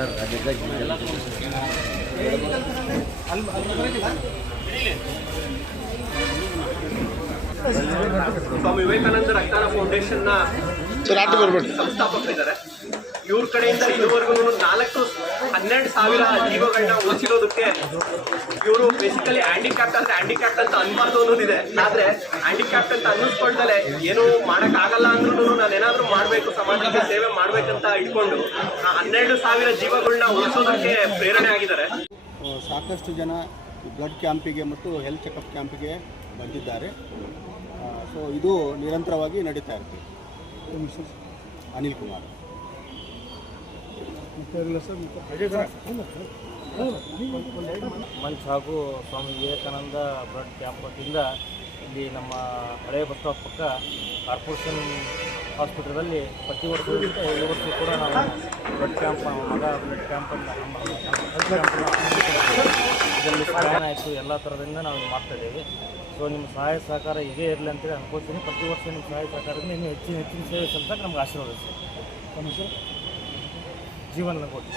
ಎಲ್ಲರೂ ರಾಜ್ಯದ ಸ್ವಾಮಿ ವಿವೇಕಾನಂದ ರಕ್ತದಾನ ಫೌಂಡೇಶನ್ನ ಸಂಸ್ಥಾಪಕರಿದ್ದಾರೆ. ಇವ್ರ ಕಡೆಯಿಂದ ಇದುವರೆಗೂ 12,000 ಜೀವಗಳನ್ನ ಉಳಿಸಿರೋದಕ್ಕೆ ಇವರು ಬೇಸಿಕಲಿ ಹ್ಯಾಂಡಿಕ್ಯಾಪ್ಟ್ ಅಂತ ಅನ್ಬಾರ್ದು ಅನ್ನೋದಿದೆ. ಆದರೆ ಹ್ಯಾಂಡಿಕ್ಯಾಪ್ಟ್ ಅಂತ ಅನ್ನಿಸ್ಕೊಳ್ದಲೆ ಏನೂ ಮಾಡೋಕ್ಕಾಗಲ್ಲ ಅಂದ್ರೂ ನಾನು ಏನಾದರೂ ಮಾಡಬೇಕು, ಸಮಾಜಕ್ಕೆ ಸೇವೆ ಮಾಡಬೇಕಂತ ಇಟ್ಕೊಂಡು 12,000 ಜೀವಗಳನ್ನ ಉಳಿಸೋದಕ್ಕೆ ಪ್ರೇರಣೆ ಆಗಿದ್ದಾರೆ. ಸಾಕಷ್ಟು ಜನ ಬ್ಲಡ್ ಕ್ಯಾಂಪಿಗೆ ಮತ್ತು ಹೆಲ್ತ್ ಚೆಕಪ್ ಕ್ಯಾಂಪಿಗೆ ಬಂದಿದ್ದಾರೆ. ಸೊ ಇದು ನಿರಂತರವಾಗಿ ನಡೀತಾ ಇರ್ತದೆ. ಅನಿಲ್ ಕುಮಾರ್ ಮಂಚ್ ಹಾಗೂ ಸ್ವಾಮಿ ವಿವೇಕಾನಂದ ಬ್ಲಡ್ ಕ್ಯಾಂಪ್ ವತಿಯಿಂದ ಇಲ್ಲಿ ನಮ್ಮ ಹಳೆಯ ಬಸ್ ಸ್ಟಾಪ್ ಪಕ್ಕ ಕಾರ್ಪೊರೇಷನ್ ಹಾಸ್ಪಿಟಲಲ್ಲಿ ಪ್ರತಿ ವರ್ಷಕ್ಕಿಂತ ಈ ವರ್ಷ ಕೂಡ ನಾವು ಬ್ಲಡ್ ಕ್ಯಾಂಪ್ ಮಗ ಬ್ಲಡ್ ಕ್ಯಾಂಪನ್ನು ಇದರಲ್ಲಿ ಸಹಾಯ ಆಯಿತು. ಎಲ್ಲ ಥರದಿಂದ ನಾವು ಮಾಡ್ತಾಯಿದ್ದೇವೆ. ಸೊ ನಿಮ್ಮ ಸಹಾಯ ಸಹಕಾರ ಹೀಗೇ ಇರಲಿ ಅಂತೇಳಿ ಅನ್ಕೋತೀನಿ. ಪ್ರತಿ ವರ್ಷ ನಿಮ್ಮ ಸಹಾಯ ಸಹಕಾರದಿಂದ ಇನ್ನೂ ಹೆಚ್ಚಿನ ಸೇವೆ ಸಲ್ಲಿಸಕ್ಕೆ ನಮ್ಗೆ ಆಶೀರ್ವಾದ ಸರ್. ಜೀವನ ಕೊಟ್ಟು